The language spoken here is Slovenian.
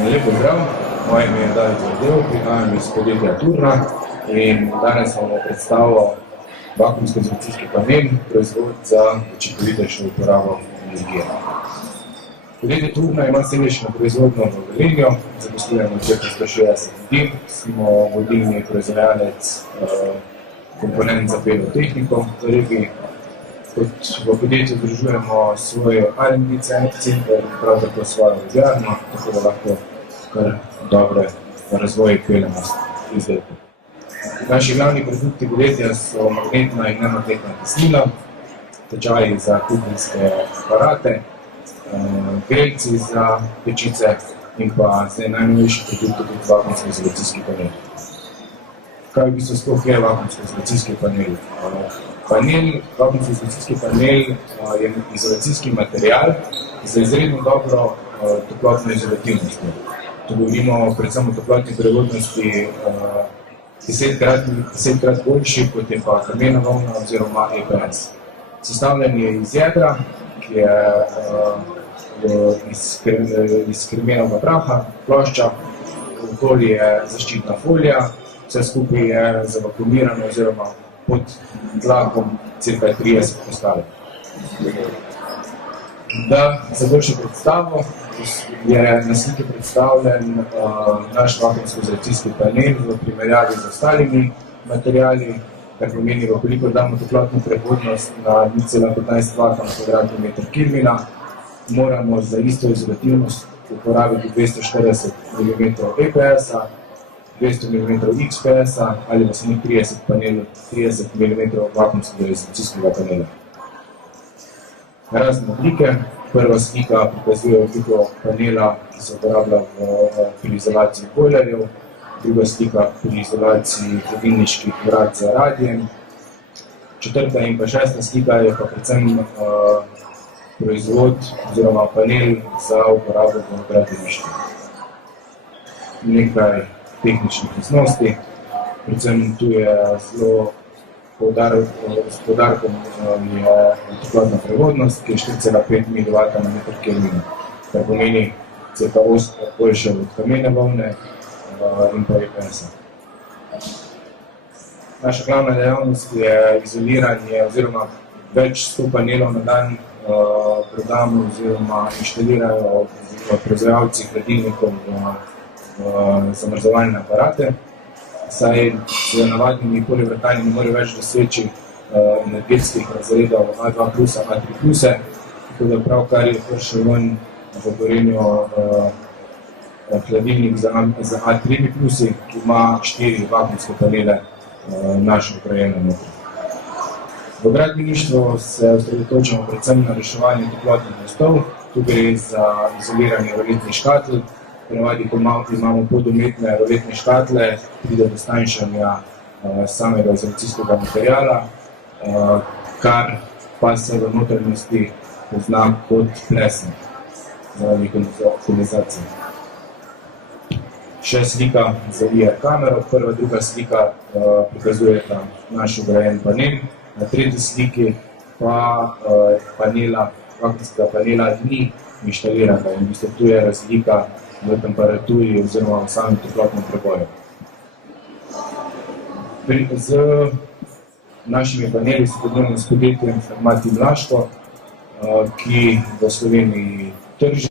Lep pozdrav, moje ime je David Vrdel, prihajam iz podjetja Turna in danes vam bom predstavil vakuumsko-izolacijski panel, proizvod za učinkovitejšo uporabo energije. Podjetje Turna ima sedež na proizvodnjo v Velenju, zaposlujemo cirka 160 ljudi, smo vodilni proizvajalec komponent za pelotehniko v regiji. V podjetju združujemo svoj R&D center, prav tako svojo vzjarno, tako da lahko kar dobre razvoje peljemo izdelke. Naši glavni produkti podjetja so magnetna in nemagnetna kislina, tečaji za kuhinjske aparate, grelci za pečice in pa zdaj najnovejši produkt tudi vakuumsko-izolacijski panel. Kaj v bistvu sploh je vakuumsko-izolacijski panel? Vakuumsko-izolacijski panel je izolacijski material za izredno dobro toplotno izolativnost. Tu govorimo predvsem o toplotni prevodnosti 10-krat boljši, kot je pa kamena volna oziroma EPS. Sestavljen je iz jedra, ki je iz kremenovega praha, plošča, okoli je zaščitna folija, vse skupaj je zavakuumirano oziroma pod tlakom cirka 30 postalj. Da za boljšo predstavo je na sliki predstavljen naš vakuumsko-izolacijski panel v primerjavi z ostalimi materiali, kar pomeni, koliko damo toplotno prevodnost na 0,15 W na kvadratni meter Kelvina, moramo za isto izolativnost uporabiti 240 mm EPS-a, 200 mm XPS-a ali pa samo 30 mm vakuumsko-izolacijskega panela. Razne oblike. Prva slika prikazuje obliko panela, ki se uporablja pri izolaciji bojlerjev, druga slika pri izolaciji hladilniških vrat za radijem. Četrta in pa šesta slika je pa predvsem proizvod oziroma panel za uporabo v gradbeništvu. Nekaj tehničnih lastnosti, predvsem tu je zelo s poudarkom je toplotna prevodnost, ki je 4,5 mW na meter Kelvina, kar pomeni cirka 8 boljše od kamene volne in pa EPS-a. Naša glavna dejavnost je izoliranje oziroma več 100 panelov na dan prodamo oziroma inštalirajo proizvajalci hladilnikov v zamrzovalne aparate, saj z navadnimi polivrtani ne more več doseči energetskih razredov A2+, A3+, tako da pravkar je prišel ven v Gorenju hladilnik za A3+, ki ima 4 vakuumske panele naše ugrajene notri. V gradbeništvu se osredotočamo predvsem na reševanje toplotnih mostov, tu gre za izoliranje roletnih škatl. Ponavadi, ko imamo podumetne roletne škatle, pride do stanjšanja samega izolacijskega materiala, kar pa se v notranjosti pozna kot plesen zaradi kondenizacije. Še slika za IR kamero, prva, druga slika prikazujeta naš vgrajen panel, na tretji sliki pa vakuumskega panela ni inštaliranega in v bistvu tu je razlika v temperaturi oziroma v samem toplotnem preboju. Z našimi paneli sodelujemo s podjetjem Fermati Mlaško, ki v Sloveniji trži